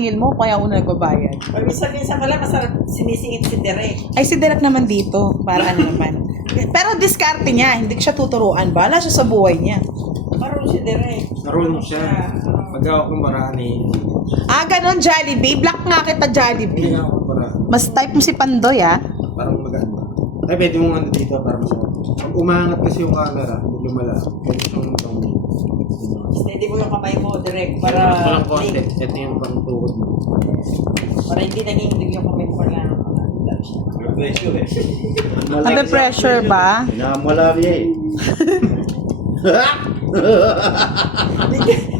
Tingin mo, kaya ako nagbabayad. Pag minsan pala, masarap sinisingit si Derek. Ay, si Derek naman dito. Para ano naman. Pero diskarte niya. Hindi ko siya tuturuan. Bahala siya sa buhay niya. Marunong si Derek. Marunong siya. Pag-awak ng marami. Ganon, Jollibee. Block nga kita, Jollibee. Hindi ako para. Mas type mo si Pandoy, Parang maganda. Ay, pwede mong ano dito para masarap. Pag umangat kasi yung camera, lumala. Pwede siyang tawag. Steady mo yung kamay mo, Derek. Para Para walang content. Ito yung pang-tuhod mo. Para hindi nanginginig yung kamay mo pala. Pressure eh. Under pressure ba? Pinamalaria eh.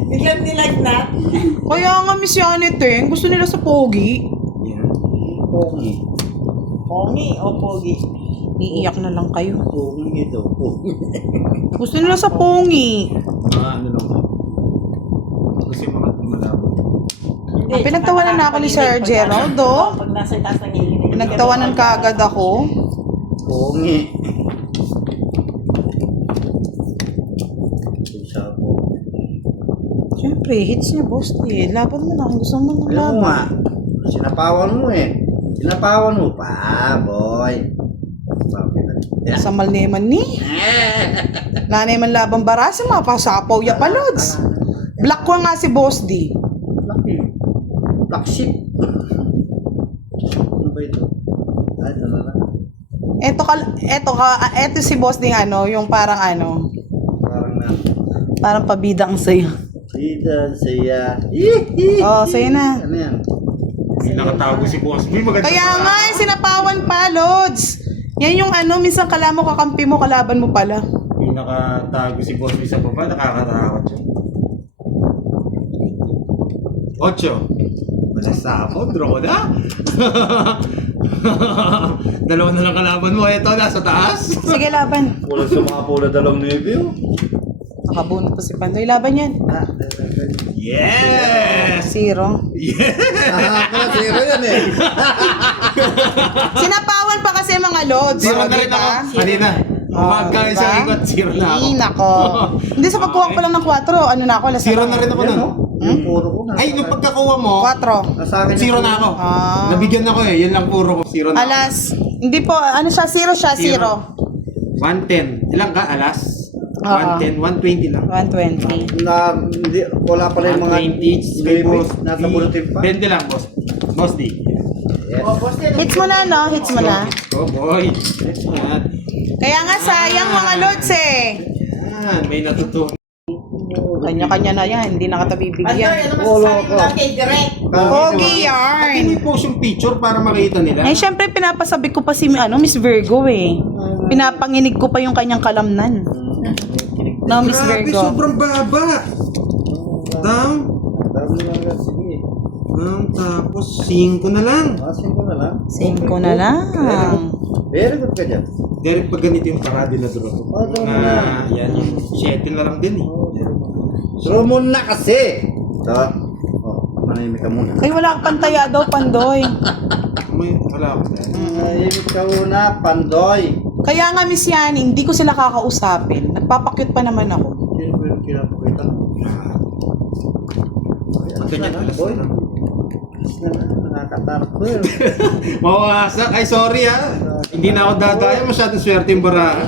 Biglang nilagnat. Kaya nga, Miss Yaneteng, gusto nila sa pogi. Yan. Pogi. Pongi o pogi? Iiyak na lang kayo. Pogi ito. Pogi. Gusto nila sa pongi. Mga ano lang. Kasi mga malabo. Hindi, Pinagtawanan na ako ni Sir Gerald, oh. Pag nasa itaas nanginginig. Pinagtawanan ka agad ako. Pogi. Isa po. Siyempre, hits niya, boss. Laban mo na kung gusto mo ng Alam mo laban. nga, sinapawan mo eh. Sinapawan mo pa, boy. Bakit? Sa malneman ni. Nanay man labang barasa, mapasapaw ya palods. Black ko nga si Boss D. Black sheep. Ano ba ito? Ay, ano na? Eto si Boss D ano, yung parang ano, Parang na. parang pabida ang sayo. Sida, saya. Oh, sa'yo na. Ano yan? May nakatago si Boss B. Maganda Kaya pa. nga, sinapawan pa, Lods. Yan yung ano, minsan kala mo kakampi mo, kalaban mo pala. May nakatago si Boss B sa baba. Nakakatakot siya. 8. Malasapo. Draw na. Dalawa na lang kalaban mo. Ito, nasa taas. Sige, laban. Kulang sa mga pula dalawang review. Nakabunot pa si Pandoy. Laban yan. Yes! 0. Zero yan eh. Sinapawan pa kasi mga Lods. Zero Oh, na rin diba? ako. Kanina. Umagkain sa diba? ikot. Zero na ako. Nako. Hindi sa pagkuha ko pa lang ng 4, ano na ako, alas Zero na rin ako Yan nun. o. Yung puro ko na. Ay, nung pagkakuha mo, 4. Nasa akin zero na ako. Ah. Nabigyan ako eh. Yun lang puro ko. Zero na ako. Alas, hindi po, ano siya, 0 siya, 0. 110. Ilang ka? Alas? Oo. 110. 120 lang. 120. Na, hindi, wala pala yung mga 120 kay Boss D. 20 nasa bulletin pa. 20 lang, Boss. Boss D. Yes. Oh, boss, Hits mo na, no? Hits mo na. Oh, boy. Let's go. Kaya nga, sayang mga Lods eh. Yan, may natutunan. Kanya-kanya na yan, hindi na kita Pandoy, bibigyan. ano masasabi mo lang kay Derek? Pogi Pati yarn. ni-post yung picture para makita nila. Ay, syempre, pinapasabi ko pa si Miss Virgo eh. Pinapanginig ko pa yung kanyang kalamnan. No, Miss Grabe, Virgo. sobrang baba. Down. Dami na lang, sige. Tapos 5 na lang. Asin ko na lang. 5 na lang. Very good ka dyan. Derek, pag ganito yung parade na draw. doon Na, na. yan, yung 7 na lang din eh. Draw mo na kasi. Ito. Manahimik ka muna. Ay, wala kang pantaya daw, Pandoy. Wala ako dyan. Manahimik ka muna, Pandoy. Kaya nga, Miss Yani, hindi ko sila kakausapin. Nagpapakyut pa naman ako. Sino ko yung kinapakita? Ganyan, alas Boy. na. Nakakatarpil. Mawawasak. Ay, sorry ha. Hindi na ako dadaya. Masyadong swerte yung baraan.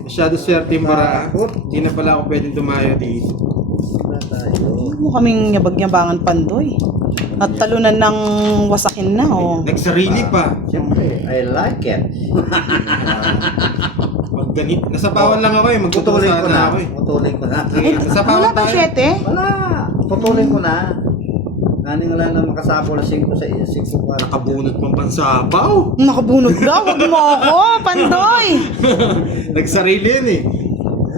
Masyadong swerte yung baraan. Hindi na pala ako pwedeng tumayo dito. Na tayo. Huwag mo kaming yabag-yabangan, Pandoy. At talunan ng wasakin na, oh. Nagsarili pa. Siyempre, I like it. Magganit. Nasapawan lang ako eh. Magtuturo Putulin ko sana na. ako eh. Putulin ko na. Sige, nasapawan Wala ba tayo. 7? Wala. Putulin ko na. Naning wala na makasapo na 5 sa 5 pa. Nakabunot pang pansapaw. Nakabunod daw, wag mo ako, Pandoy. Nagsarili yun eh.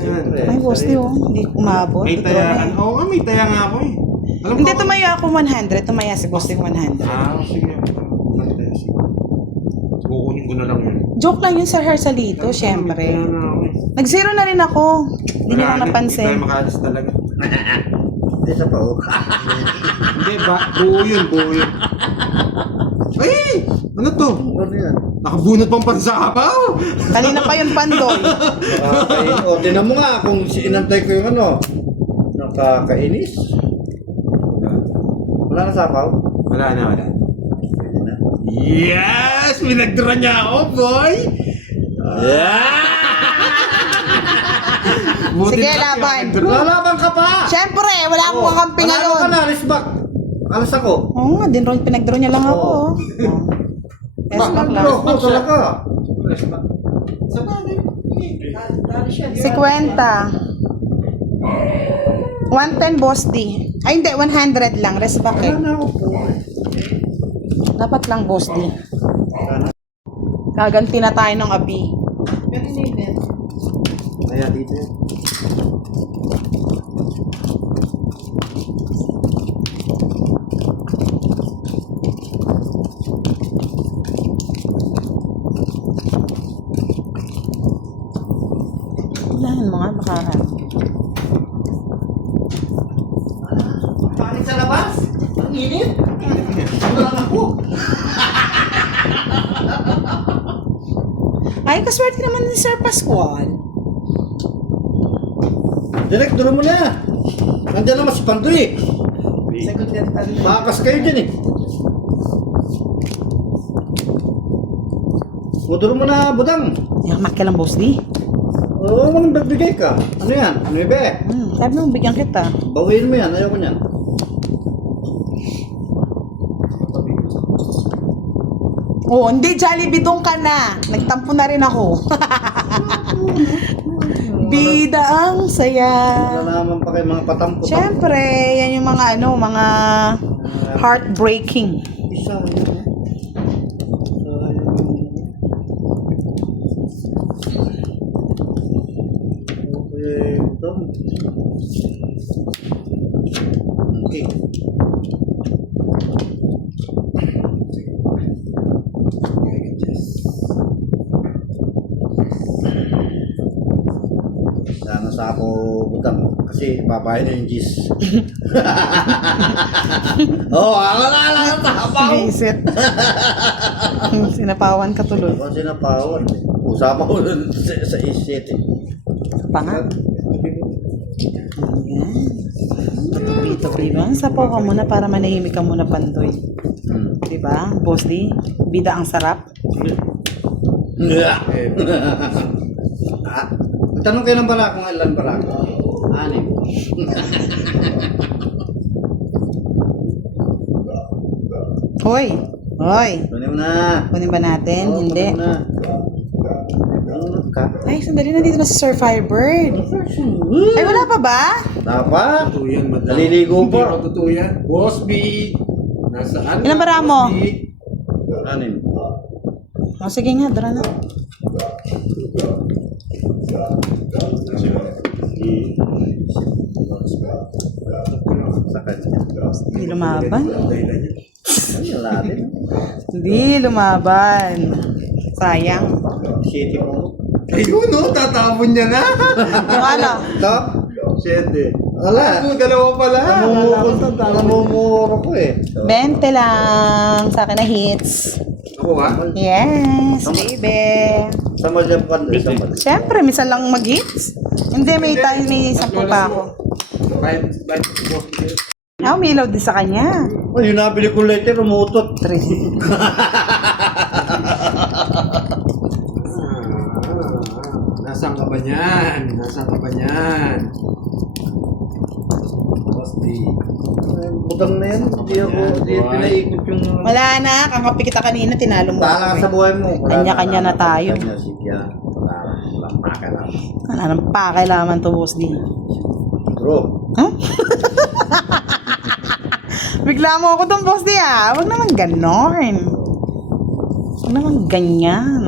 Ayan. Ay, boss, di oh. Hindi ko umabot. May Totoo tayangan. eh. Oo nga, may taya nga ako eh. Alam Hindi, ko- tumaya ako 100. Tumaya si boss yung 100. Sige. Kukunin ko na lang yun. Joke lang yun sa Hersalito, syempre. Kaya na ako eh. Nag-0 na rin ako. Hindi niyo Wala lang na, Hindi napansin. tayo makalas talaga. Isa pa oh. Hindi, buo yun. Ay! Ano to? Ano yan? Nakabunot pang pansapaw! Kanina pa yun, Pandoy. O, tinan mo nga kung inantay ko yung ano. Nakakainis. Wala Wala na sapaw? Wala na. Pwede na. Yes! Pinagdura niya ako, boy! Yeah! Sige, laban. Lalaban ka pa! Siyempre, wala akong kakampi Panalo ka ngayon. na, resback. Alas ako. Oo nga, din ron pinagdraw niya lang ako. Oo. Esmak lang. Bro, talaga. Sa bagay. Si Kwenta. 110 boss D. Ay hindi, 100 lang. Resback eh. Wala na ako po. Dapat lang boss D. Gaganti na tayo ng abi. Kaya dito yun. Kailangan mo nga, baka Pangit sa labas? Ang init? Wala na ako. Ay, kaswerte naman ni Sir Pascual. Direk, duro mo na. Nandiyan naman si Pandoy. Makas kayo dyan eh. Duro mo na, budang. Yung makilang boss D. Oo, mang nagbigay ka. Ano yan? Ano ibe? Sabi mo, bigyan kita. Bawiin mo yan, ayoko niyan. Oo, hindi, Jollibee, doon ka na. Nagtampo na rin ako. Bida ang saya. Wala naman pa kayo mga patampo. Siyempre, yan yung mga mga heartbreaking. Isa yun. Okay, ito. Okay. Sana sa ako butang kasi babae na yung gis. Oh, ako na lang ang tapaw. Visit. Sinapawan ka tuloy. Ako sinapawan. Usapan ko sa isip eh. Pa nga. Tupi-tupi ba? Sapaw ka muna para manahimik ka muna, Pandoy. Diba? Boss D, bida ang sarap. Tanong kayo ng bara kung ilan bara ko. 6. Hoy! Hoy! Kunin mo na. Kunin ba natin? Oo, Hindi. kunin mo na. Ano ka? Ay, sandali, nandito na si Sir Firebird. Ay, wala pa ba? Dapat. Totoo yan, madam. Naliligo Hindi pa. raw totoo yan. Boss B. Nasaan? Ilan bara mo? Boss B? 6. O, sige nga, dara na. Sa kanya. Hindi lumaban. Ay, wala din. Hindi lumaban. Sayang. City mo. Ayun, no? Tatapon niya na. Yung ano? Ito? 7. Wala. Dalawa pala. Namumuro ko eh. 20 lang sa akin na hits. Ako ba? Yes, baby. Sa Malyang Pandoy. Sa Malyang. Siyempre, misa lang mag-hits. Hindi, may 10 pa ako. Kahit Ah, umilaw din sa kanya. Oh, yung nabili ko letter, umutot. 3. Nasaan ka ba niyan? Nasaan ka ba niyan? Boss D. Butang na yan. Hindi pinaikot yung... Wala na, kakapi kita kanina, tinalo mo. Tala ka sa buhay mo. Kanya-kanya na tayo. Kanya, sige. Walang pakialam. Wala nang pakialaman to, boss D. Bro. Huh? Bigla mo ako tong boss D ah. Huwag naman ganon. Huwag naman ganyan.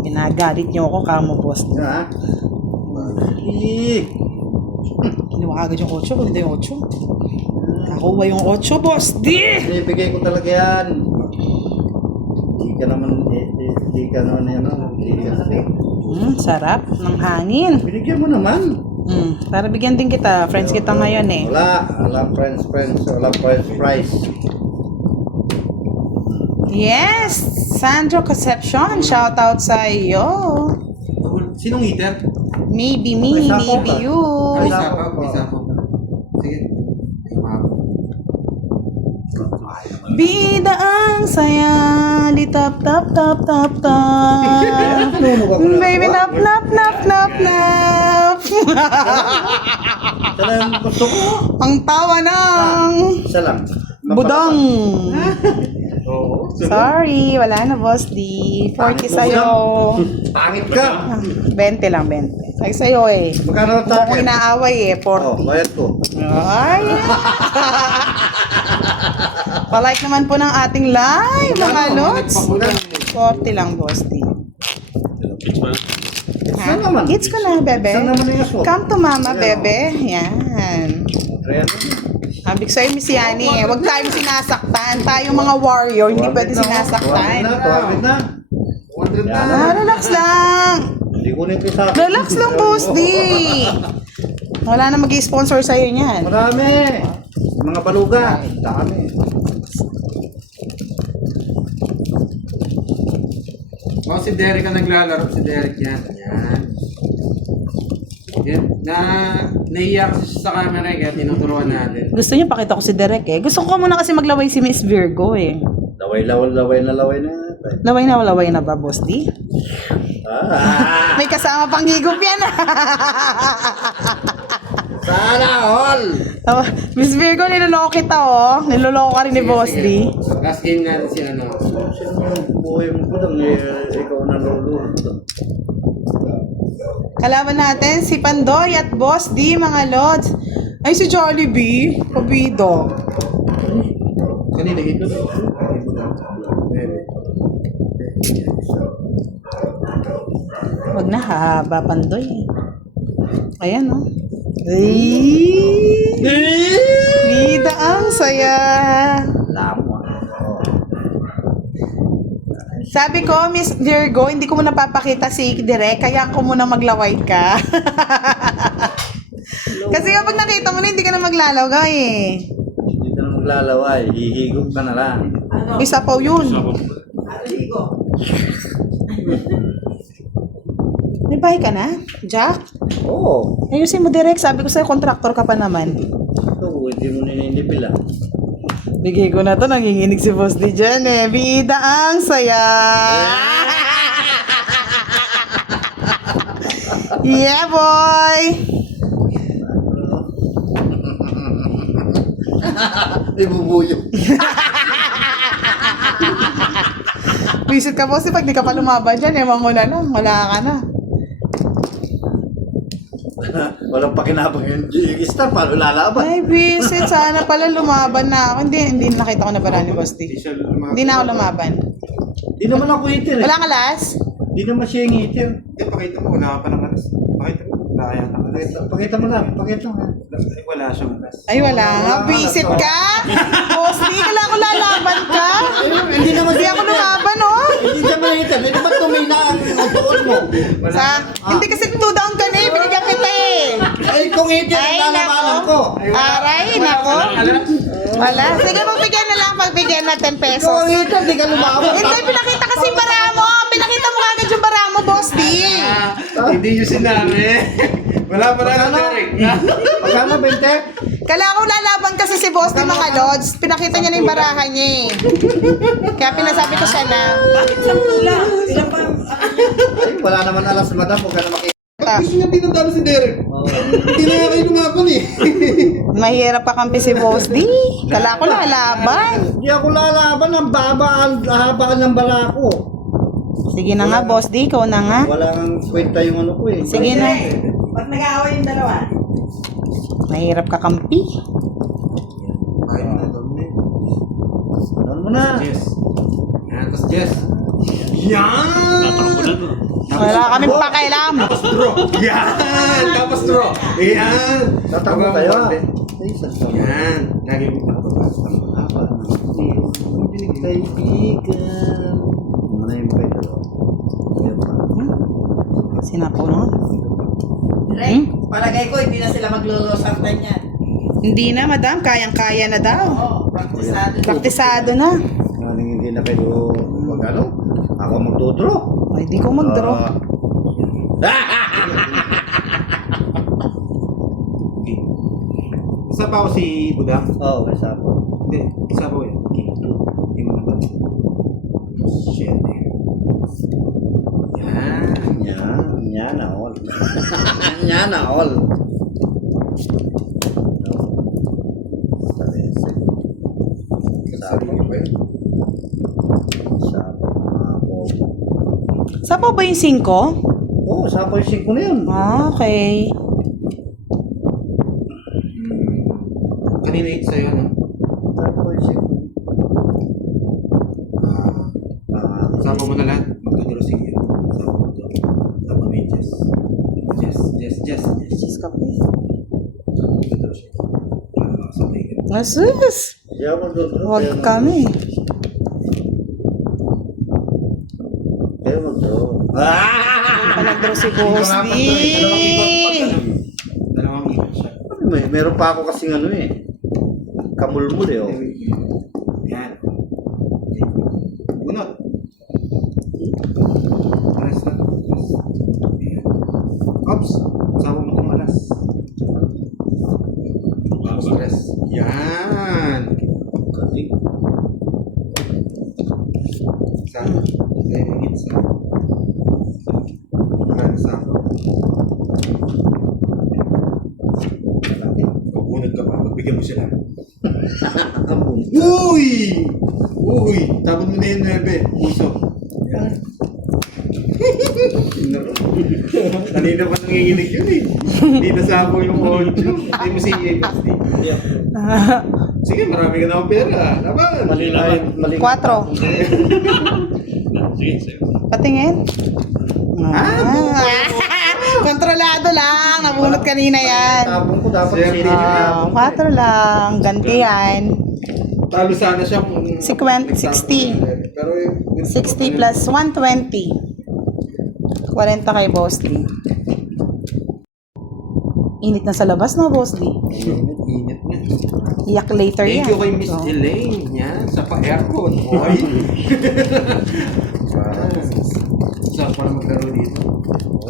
Ginagalit niyo ako, kamo boss D. Ha? Kinuha agad yung 8, kung hindi yung 8. Nakuha yung 8, boss D! Binibigay ko talaga yan. Hindi ka naman yan. Hindi ka Sarap ng hangin. binigyan mo naman. Para bigyan din kita. Friends kita ngayon eh. Wala friends. Wala friends price. Yes! Sandro Concepcion, shout out sa iyo. Sinong eater? Maybe me, May sapaw maybe ka. you. May sapaw. May sapaw. Bida ang saya, li tap tap tap tap tap. Baby nap nap nap nap nap. Sana yung gusto ko. Ang tawa ng Isa lang. budang. Oo. Sorry, wala na boss D. 40 sa'yo. Pangit ka. 20 lang, 20. Ay sa'yo eh. Magkano ang Huwag mo target? inaaway eh, Oh, 40. bayad ko. Ay! Palike naman po ng ating live, mga lods. 40 lang, boss D. Ha? Saan naman? Kids ko na, bebe. Saan naman yung aso? Come to mama, bebe. Yan. Sabi ko sa'yo, Miss Yani, huwag tayong sinasaktan. Tayong mga warrior, hindi pwede sinasaktan. 200 na. 200 na. Ah, relax lang. Hindi ko nito sa akin. Relax lang, boss D. Wala na mag-i-sponsor sa'yo niyan. Marami. Mga baluga. Dami. Oh, si Derek ang naglalaro. Si Derek yan. Yan. Yan. Naiiyak kasi siya sa camera kaya tinuturuan natin. Gusto niya pakita ko si Derek eh. Gusto ko muna kasi maglaway si Miss Virgo eh. Laway na. Laway na ba, boss D? Ah. May kasama pang higop yan ah. Sana all. Oh, Miss Virgo, niloloko kita oh. Niloloko ka rin ni boss D. Last game natin si ano. Sino yung buhay mo ko lang ikaw na lolo. Kalaban natin si Pandoy at boss D, mga lods. Ay, si Jollibee. Pabido. Kanina ito. Wag na, haba Pandoy. Ayan oh. Ay! Bida ang saya. Lamon. Sabi ko, Miss Virgo, hindi ko mo napapakita si Direk, kaya ako muna maglaway ka. Kasi kapag nakita mo na, hindi ka na maglalaway eh. Hindi ka na maglalaway. Hihigop ka na lang. Isa pa yun. May bahay ka na, Jack? Oo. Ayusin mo, Direk. Sabi ko sa'yo, kontraktor ka pa naman. Ito, hindi mo ninindipil ah. Bigay ko na to, nanginginig si Boss D dyan eh. Bida ang saya. Yeah, boy. Ibubuyo. Visit ka, Boss D. Pag di ka pa lumaban dyan, ewan ko na lang. Wala ka na. Walang pakinabang yung star. Paano lalaban? Ay, visit. Sana pala lumaban na ako. Hindi nakita ko na ba ni Boss D? Hindi na ako lumaban. Di naman ako itir eh. Wala ka last? Di naman siya yung itir. Hindi, pakita mo. Wala ka pa ng alas. Pakita mo. Wala kaya ng alas. Pakita mo lang. Pakita mo. Ay, wala siyang alas. Ay, wala nga. Visit ka? Boss D, kala ko lalaban ka. Hindi naman Hindi ako lumaban, oh. Hindi siya may itir. Hindi naman tumina ang tuon mo. Hindi kasi 2 down ka na eh. Binigyan kita eh. Ay, kung itir, Ay, lalabanan nako. ko. Aray, nako. Wala. Sige, pagbigyan na lang. Pagbigyan na 10 Kung pesos. itir, di ka lumaban. Hindi, pinakita kasi yung bara mo. Pinakita mo agad yung bara mo, Boss D. Hindi nyo sinabi. Wala pa na lang, Derek. Magkano 20? Kala ko lalaban kasi si Boss D, mga lods. Pinakita niya na yung barahan niya eh. Kaya pinasabi ko siya na. Ay, wala naman alas madam. Huwag ka na makikita. Gusto niya pinatalo si Derek. Hindi na kayo lumaban eh. Mahirap pa kampi si Boss D. Kala ko lalaban. Hindi ako lalaban. Ang haba ng bala ko. Sige na nga, Boss D. Ikaw na nga. Wala kang kwenta yung ano ko eh. Sige na. Pag nag-aaway yung dalawa. Mahirap ka kampi. Ano mo na? Jess. Yan, tapos Jess. Yan! Wala kaming pakialam. Tapos draw. Yan! Tapos draw. Yan! Tatakbo kayo ah. Yan. Lagi mo nakababas. Kaibigan. Muna yung pwede. Sinapo na. Direk, palagay ko hindi na sila maglulosartan yan. Hindi na, madam. Kayang-kaya na daw. Oo, praktisado. Praktisado na. Hindi na kayo mag-ano? Ako magtuturo. Ay, di ko mag-draw. Isa pa ako si Budang. Oo, isa po. Hindi, isa pa ko yan. Shit. Yan. Yan na all. Yan na all. Sabi niyo ba yun? Sapaw ba yung 5? Oo, sapo yung 5 na yun. Ah, okay. Kanina 8 sa'yo, no? Sapo yung 5. Sapo mo na lahat. Magduduro sige. Sapo mo to. Sapo mo yung Jess. Jess. Just kape. Magduduro siya. Para makasabay ka. Asus! Kaya mo doon. Huwag kami. Kaya mo doon. Panagdraw si Boss D. Dalawang ikot siya. Meron pa ako kasing ano eh. Kamulmul eh. Oh. Yan. Bunot. Alas na. Yan. Ops. Sapo mo itong alas. Bago stress. Yan. Kasi. Sapo. Hit sa. Yan, sapo. Pabunod ka pa. Pagbigyan mo sila. Uy! Tapos mo na yung 9. Puso. Yan. Kanina pa nanginginig yun eh. Hindi nasabo yung audio. Hindi mo si Egas. Sige, marami ka na akong pera. Laban. Mali. 4. Patingin. Kontrolado lang. Nabunot kanina yan. Tapong ko dapat Sir, sili. 4 lang. Gantihan. Talo sana siya kung... 60. Pero yung... 60 plus 120. 40 kay Boss D. Init na sa labas, no, Boss D? Init na. Iyak later yan. Thank you kay Miss Oh. Elaine. Yan, sa pa-aircon. Oy. Sarap pala maglaro dito.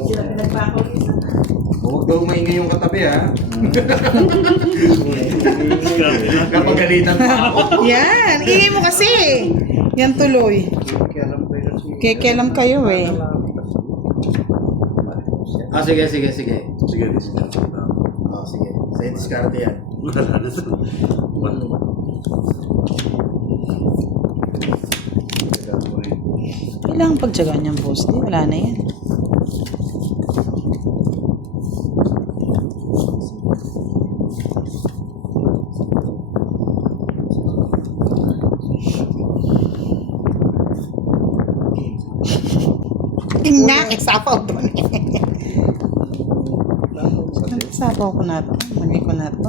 Sila pinagbakaw dito. Huwag daw maingay yung katabi, ha? Napagalitan pa ako. Yan, ingay mo kasi. Yan tuloy. Kekelam kayo eh. Ah, sige. Sige. Ah, sige. Sa diskarte yan. Kailangan pagtsagaan niyang Boss D. Wala na yan. Tingnan, sapaw doon. Sapaw ko na to. Mali ko na to.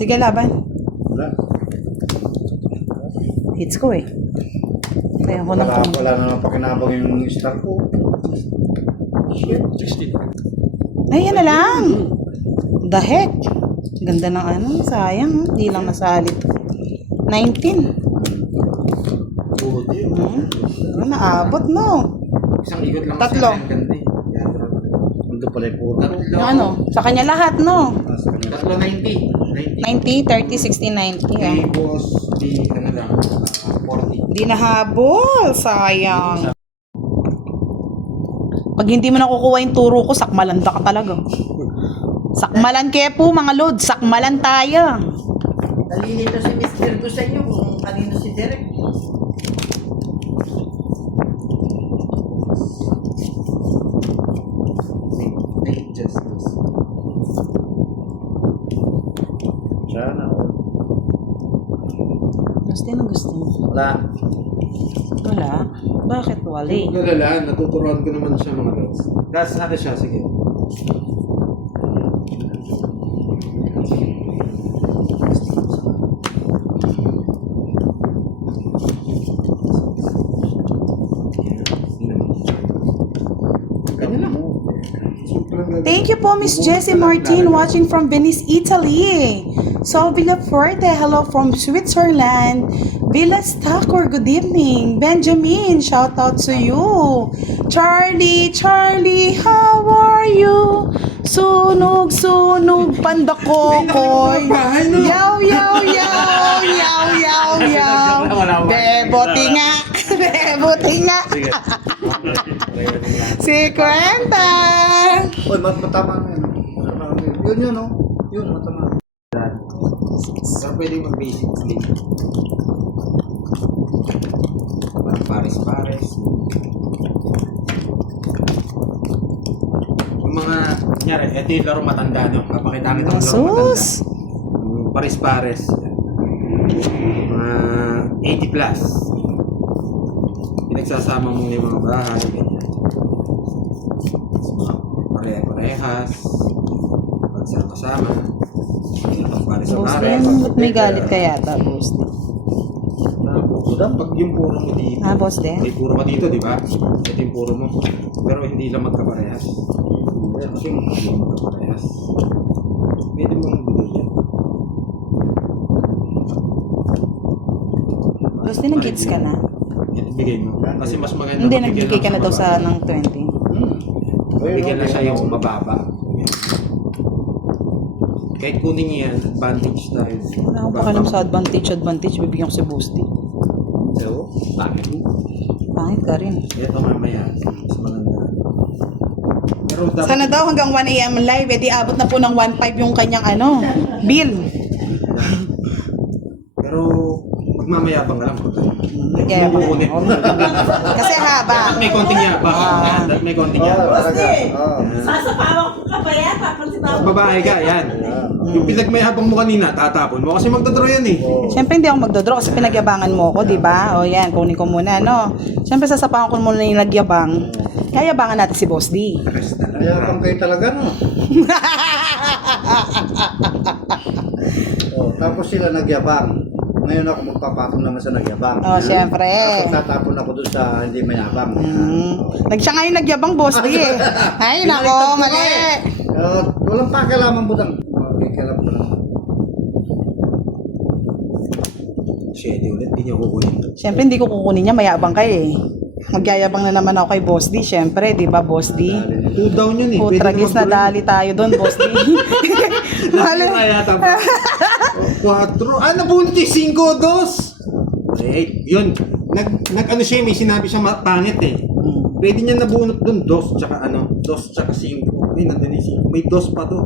Sige, laban. Wala. Hits ko eh. Kaya ko nang Wala na lang pakinabang yung star ko. Shit. 16. Ay, yan na lang. The heck. Ganda ng ano. Sayang. Hindi lang nasalit. 19. Naabot, no? Isang ikot lang. Tatlo. Ang ganda eh. Yan, Ando pala yung puro. Tatlo. Yung ano? Sa kanya lahat, no? Tatlo 90. 90, 30, 60, 90. Di boss, di ano lang, 40. Hindi nahabol. Sayang. Pag hindi mo nakukuha yung turo ko, sakmalanda ka talaga. Sakmalan kaya po, mga lod. Sakmalan tayo. Nalilito si Miss Virgo sa inyo kung kanino si Derek. Justice. Sana. Gusto na gusto mo. Wala. Wala? Bakit wali? Nalala, natuturuan ko naman siya mga lods. Gas natin siya, sige. Thank you po, Miss Jessie Martin, watching from Venice, Italy. Sol Villaforte, hello from Switzerland. Villas Tacor, good evening. Benjamin, shout out to you. Charlie, how are you? Sunog, panda kokoy. Yaw. Bebote nga. Si Kwenta. Uy, matama na yun. Yun, no? Yun, matama. Pero pwede mag-basic sleep. Pares-pares. Yung mga, kunyari, ito yung laro matanda, no? Kapakita kita ng laro matanda. Sus. Yung pares-pares. Mga 80 plus. Pinagsasama mo yung mga bahay, ganyan. Mga pare-parehas. Pagsama-sama. Yung pares-pares. Ba't may galit ka yata, boss? Pag yung puro mo dito, Boss din? may puro ka dito, di ba? Ito yung puro mo. Pero hindi lang magkaparehas. Kasi hindi magkaparehas. Pwede mo yung bigay yan. Boss din, nag-gets ka na? Ito bigay mo. Kasi mas maganda Hindi, magbigay nagbigay lang ka na daw mababa. sa ng 20. Bigyan lang siya yung mababa. Kahit kunin niya yan, advantage tayo. Wala akong pakialam sa advantage. Bibigyan ko si Boss D. So, bakit? Pangit ka rin. Ito mamaya. Mas maganda. Pero dapat... Sana daw hanggang 1 a.m. live, di abot na po ng 1.5 yung kanyang bill. Pero magmamayabang ka lang po tayo. Nagyayabang. Kukunin. Kasi haba. Dapat may konting yabang. Dapat may konting yabang. Talaga. Oo. Sasapawan ko ka pa yan, papansitaw. Babae ka, yan. Yung pinagmayabang mo kanina, tatapon mo. Kasi magdodraw yan eh. Siyempre hindi ako magdodraw kasi pinagyabangan mo ako, di ba? O yan, kunin ko muna, no? Siyempre sasapakan ko muna yung nagyabang. Kayabangan natin si Boss D. Kaya pang kayo talaga, no? Oh, tapos sila nagyabang. Ngayon ako magpapatong naman sa nagyabang. Oh, siyempre. Tapos tatapon ako dun sa hindi mayabang. Siya ngayon nagyabang, Boss D eh. Ay, nako, mali. Walang pakialaman mo lang. Pakialam mo lang. Shit, ulit, hindi niya kukunin. Siyempre hindi ko kukunin niya, mayabang kayo eh. Magyayabang na naman ako kay Boss D, siyempre, di ba, Boss D? 2 down yun eh. Putragis na dali tayo doon, Boss D. Dali na yata ba? 4. Nabunti 5-2. Wait, yun. Nag-ano siya, may sinabi siya pangit eh. Pwede niya nabunot dun 2 tsaka 2 tsaka 5. Ay, nandun yung 5. May 2 pa to.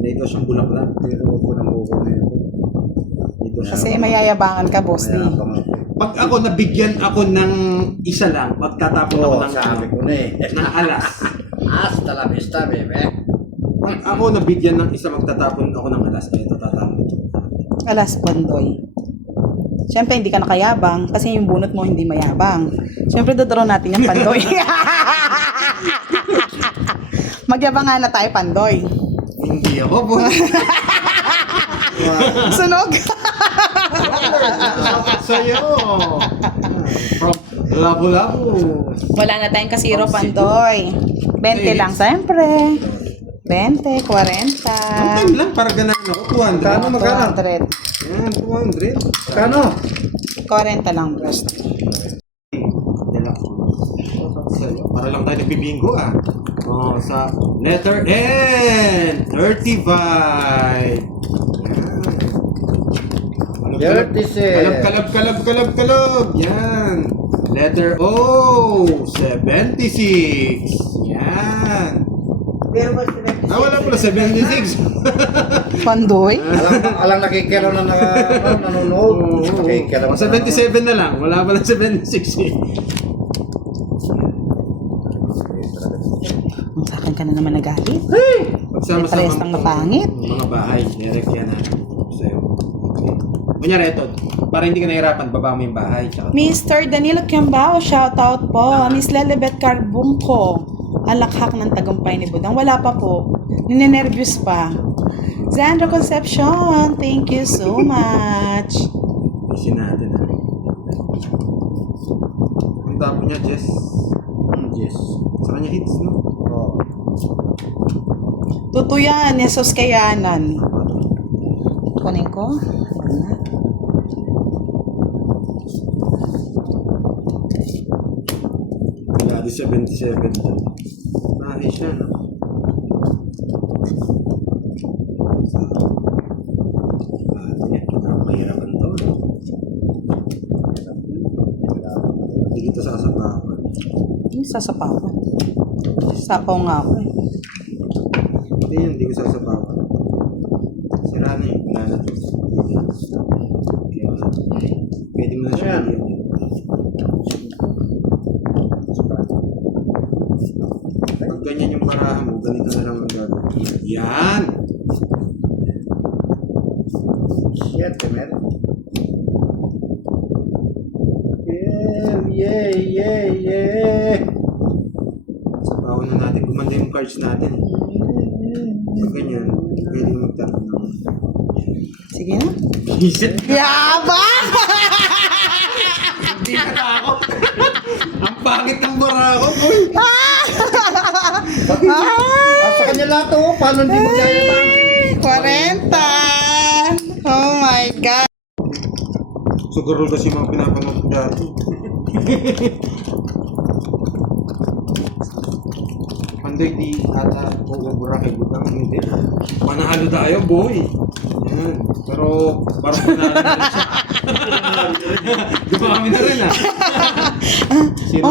May 2 siyang bulaklak. Pero huwag ko nang kukunin. Kasi mayayabangan ka, Boss D. Pag ako nabigyan ako ng isa lang, magtatapon ako ng sabi ko na eh. ng alas. Hasta la vista, bebe. Pag ako nabigyan ng isa, magtatapon ako ng alas. Ito tatapon. Alas, Pandoy. Siyempre, hindi ka nakayabang kasi yung bunot mo hindi mayabang. Siyempre, dodraw natin yung Pandoy. Magyabangan na tayo, Pandoy. Hindi ako po. Sunog! Sa'yo. From Labo-Labo. Wala na tayong kasiro, Pandoy. 20 lang, siyempre. 20, 40. Ang time lang, para ganahan ako. 200. Kano magkano? 200. Yan, 200. Kano? 40 lang, Boss. Sa'yo. Para lang tayo nagbibingo ah. Oh, sa letter N. 35. Yan. 36. Kalab. Yan. Letter O. 76. Yan. Wala pala 76. Pandoy? Alang nakikira na nanonood. Nakikira Sa 27 na lang. Wala pala 76 eh. Sa akin ka na naman nagalit. Pagsama-sama Parehas ng mapangit. mga bahay, direct yan na sa'yo. Okay. Kunyari ito, para hindi ka nahirapan, baba mo yung bahay. Tsaka Mr. Danilo Kiambao, shoutout po. Miss Lelebet Carbunco, ang lakhak ng tagumpay ni Budang. Wala pa po. Ninenervyos pa. Zandra Concepcion, thank you so much. isin natin ha. Ang tapo niya, Jess. Yes. Sa kanya hits, no? Oh. Totoo yan, yesos kayanan. Kunin ko. Daddy 77. Nahi siya, no? Mahirapan to. Hindi kita sasapawan. Sasapawan. Sapaw nga ako eh. Hindi yun, hindi ko sasapawan. Sira na yun. Wala na to. Kaya, pwede mo na siya. Ayan. Pag ganyan yung parahan mo, ganito na lang ang gagawin. Yan! Shit, man. Yeah. Sapawan na natin. Gumanda yung cards natin. Pag ganyan, pwede mo magtanong. Sige na. Isip! Yabang! Hindi ka na ako! Ang pangit ng bara ko, boy! Sa kanya lahat to, paano hindi magyayabang? 40! Oh my God! Siguro kasi mga pinapanood ko dati. Panday di ata bubura kay Budang, hindi. Panalo tayo, boy! Yan. Pero parang panalo na rin siya. Dumami na rin, ah. Sino,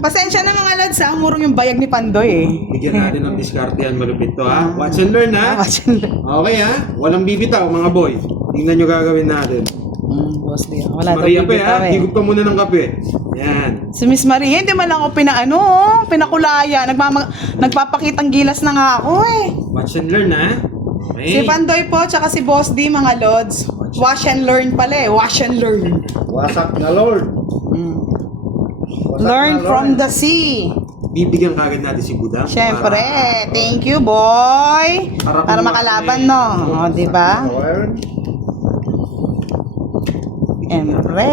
Pasensya na mga lads ha. Murong yung bayag ni Pandoy eh. Bigyan natin ng diskarte yan, malupit to, ha? Watch and learn, ha? Okay, ha? Walang bibitaw, mga boy. Tingnan nyo gagawin natin. Boss Lee. Wala daw Maria pa, ha? bibitaw eh. Higop ka muna ng kape. Yan. Si Miss Maria, hindi man lang ako pinakulaya. Nagpapakitang gilas na nga ako eh. Watch and learn, ha? Si Okay. Pandoy po, tsaka si Boss D, mga lods. Wash and learn pala eh. Wash and learn. Wasak na Lord. Wasak Learn na, Lord. from the sea. Bibigyan kagad natin si Budang. Siyempre. Thank you, boy. Para Para makalaban, no? O, diba? Lord. Siyempre.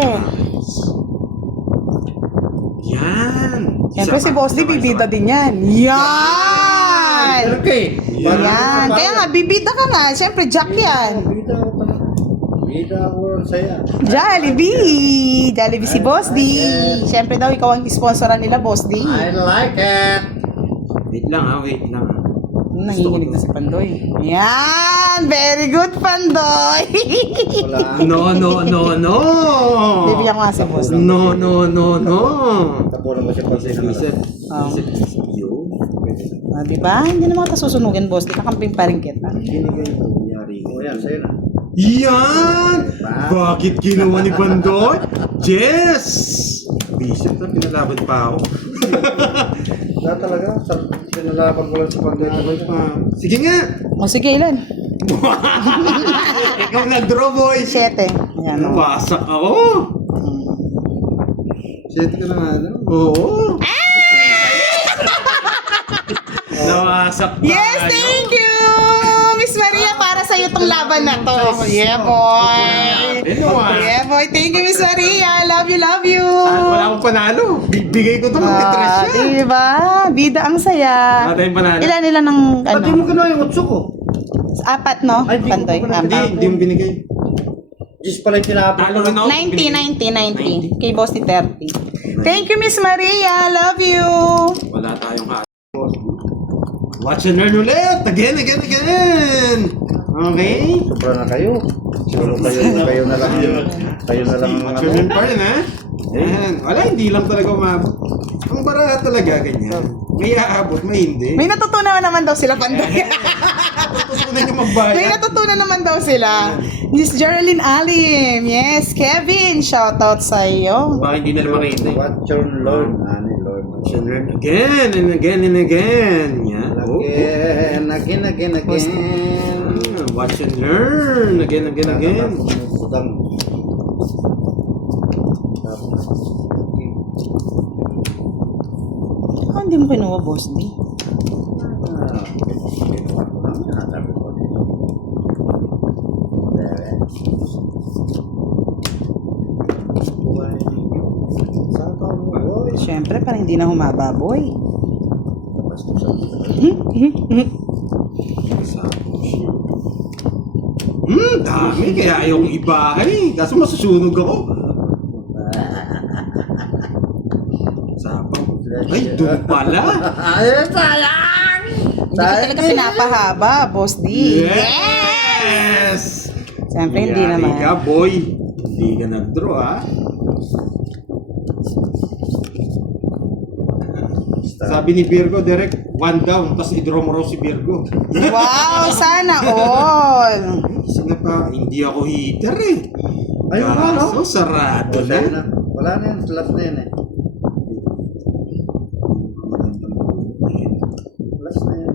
Yan. Siyempre si Boss D, bibida din yan. Yan! Okay. Yan. Kaya nga, bibida ka nga. Siyempre, Jack yan. Bida ako saya. Jollibee! Jollibee si Boss D. Siyempre daw, ikaw ang sponsoran nila, Boss D. I like it. Wait lang, ha? Wait lang, ha? Nanginginig na si Pandoy. Yan! Very good, Pandoy! Wala. No. Bibigyan ko nga si Boss D. No. Tapunan mo siya pag Isip. Yun. Diba? Hindi naman kita susunugin, Boss D. Kakamping pa rin kita. Binigay ko. Yari ko. O yan, sa'yo na. Yan! Bakit ginawa ni Pandoy? Yes! Bishop na, pinalaban pa ako. Wala talaga. Pinalaban ko lang sa Pinalaban pa. Sige nga! O sige, ilan? Ikaw nag-draw, boy! 7. Yan o. Nawasak ako! Siyete ka na nga, ano? Oo! Nawasak tayo! Yes, thank you! Miss Maria, para sa'yo itong laban na to. Yeah, boy! Yeah, boy. Thank you, Miss Maria. Love you. Wala akong panalo. Bibigay ko ito, magtitres siya. Diba? Bida ang saya. Wala tayong panalo. Ilan ng Pati mo ginawa yung utso ko. 4, no? Ay, di ko Pandoy. pa Hindi, hindi yung binigay. Diyos pala yung tinapos Talo ko. rin ako. 90. Kay Boss ni 30. Thank you, Miss Maria. Love you. Wala tayong hat. Watch and learn ulit! Again! Okay? Sobra na kayo. Siguro kayo na lang yun. Kayo na lang ang Watch and learn ano. pa rin, ha? Ayan. Wala, hindi lang talaga umabot. Ang bara talaga, ganyan. May aabot, may hindi. May natutunan naman daw sila, Pandoy. Tutunan nyo magbayad. May natutunan naman daw sila. Miss Geraldine Alim. Yes, Kevin. Shoutout sa iyo. Baka hindi na naman makita. Watch your Lord. Ani, Lord. Watch and learn again and again and again. Yan. Oh. Again. Watch and learn again. Putang. Hindi mo kinuha, Boss D. Siyempre, parang hindi na humaba, boy. Dami. Kaya ayaw kong ibahay. Kaso masusunog ako. Sapaw. Ay, doon pala. Ay, sayang! Hindi ka talaga pinapahaba, Boss D. Yes! Siyempre, hindi Yari naman. ka, boy. Hindi ka nag-draw, ha? Sabi ni Virgo, direct, 1 down, tapos i-draw mo raw si Virgo. Wow, sana all. Sina pa, hindi ako hitter eh. Ayun nga, no? Kaso, sarado Wala na. na. Wala na yun. Last na yun eh. Last na yun.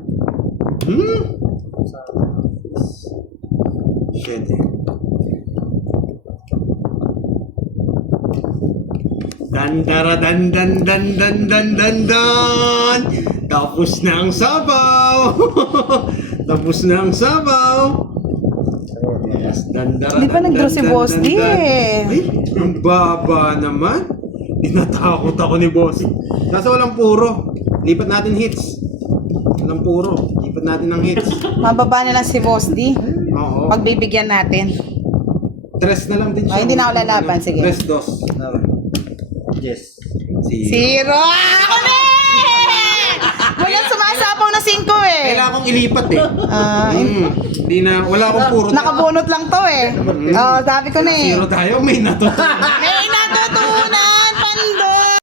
Shit eh. Dandara dan dan dan dan dan dan dan. Tapos na ang sabaw. Tapos na ang sabaw. Yes, dandara. Hindi pa nag-draw si Boss D eh. Ay, ang baba naman. Tinatakot ako ni Boss. Kaso walang puro. Lipat natin hits. Walang puro. Lipat natin ng hits. Mababa na lang si Boss D. Oo. Pagbibigyan natin. Tres na lang din siya. Ay, hindi na ako lalaban. Sige. Tres, dos. Yes. Zero! Ako na! Walang sumasapaw na 5 eh. Kailangan kong ilipat eh. Ah, Hindi na, wala akong puro. nakabunot lang to eh. Oh, sabi ko na eh. Zero tayo, may natutunan. May